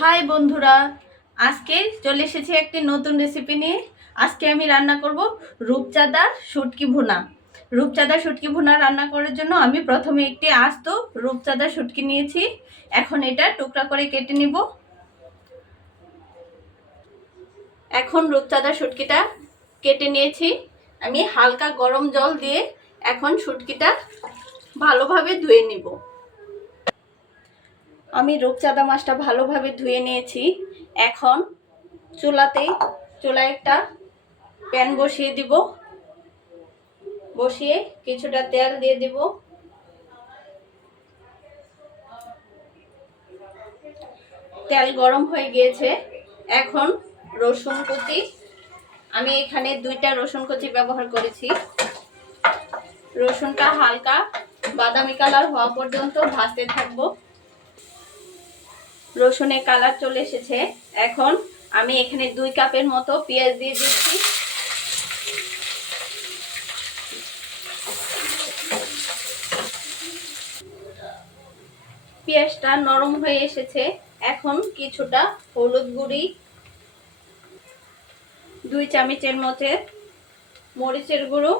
High বন্ধুরা, আজকে চলে এসেছি একটি নতুন রেসিপি নিয়ে। আজকে আমি রান্না করব রূপচাঁদার শুটকি ভুনা। রূপচাঁদার শুটকি ভুনা রান্না করার জন্য আমি প্রথমে একটি আস্ত রূপচাঁদার শুটকি নিয়েছি। এখন এটা টুকরা করে কেটে নিব। এখন রূপচাঁদার শুটকিটা কেটে নিয়েছি। আমি হালকা গরম জল দিয়ে এখন শুটকিটা ভালোভাবে ধুয়ে নিব। আমি রূপচাঁদা মাছটা ভালোভাবে ধুয়ে নিয়েছি। এখন চুলায় একটা প্যান বসিয়ে দিব। বসিয়ে কিছুটা তেল দিয়ে দিব। তেল গরম হয়ে গিয়েছে। এখন রসুন কুচি, আমি এখানে 2টা রসুন কুচি ব্যবহার করেছি। রসুনটা হালকা বাদামি কালার হওয়া পর্যন্ত ভাজতে থাকবো। রসুনের কালার চলে এসেছে। এখন আমি এখানে 2 কাপের মতো পেঁয়াজ দিয়ে দিচ্ছি। পেঁয়াজটা নরম হয়ে এসেছে। এখন কিছুটা হলুদ গুঁড়ি, 2 চামচের মতো মরিচের গুঁড়ো,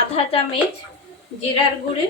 আধা চামচ জিরার গুঁড়ি,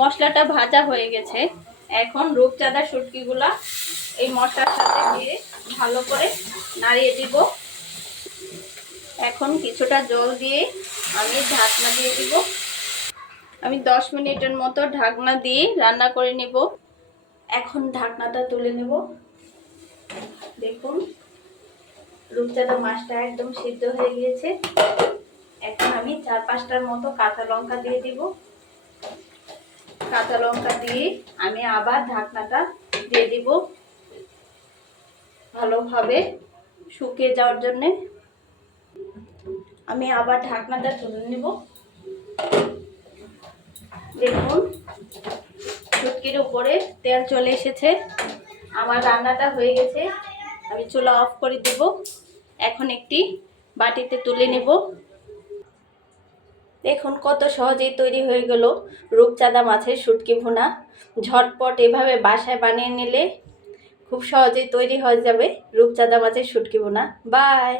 মশলাটা ভাজা হয়ে গেছে। এখন রূপচাঁদা শুটকিগুলা এই মশলার সাথে দিয়ে ভালো করে নাড়িয়ে দিব। এখন কিছুটা জল দিয়ে আমি ঢাকনা দিয়ে দিব। আমি 10 মিনিটের মতো ঢাকনা দিয়ে রান্না করে নেব। এখন ঢাকনাটা তুলে নেব। দেখুন রূপচাঁদা মাছটা একদম সিদ্ধ হয়ে গিয়েছে। এখন আমি 4-5টার মতো কাঁচা লঙ্কা দিয়ে দিব। কাঁচা লঙ্কা দিয়ে আমি আবার ঢাকনাটা দিয়ে দিব ভালোভাবে শুকিয়ে যাওয়ার জন্য। আমি আবার ঢাকনাটা তুলে নেব। দেখুন শুটকির উপরে তেল চলে এসেছে। আমার রান্নাটা হয়ে গেছে। আমি চুলা অফ করে দেব। এখন একটি বাটিতে তুলে নেব। দেখুন কত সহজেই তৈরি হয়ে গেল রূপচাঁদা মাছের শুটকি ভুনা। ঝটপট এভাবে বাসায় বানিয়ে নিলে খুব সহজেই তৈরি হয়ে যাবে রূপচাঁদা মাছের শুটকি ভুনা। বাই।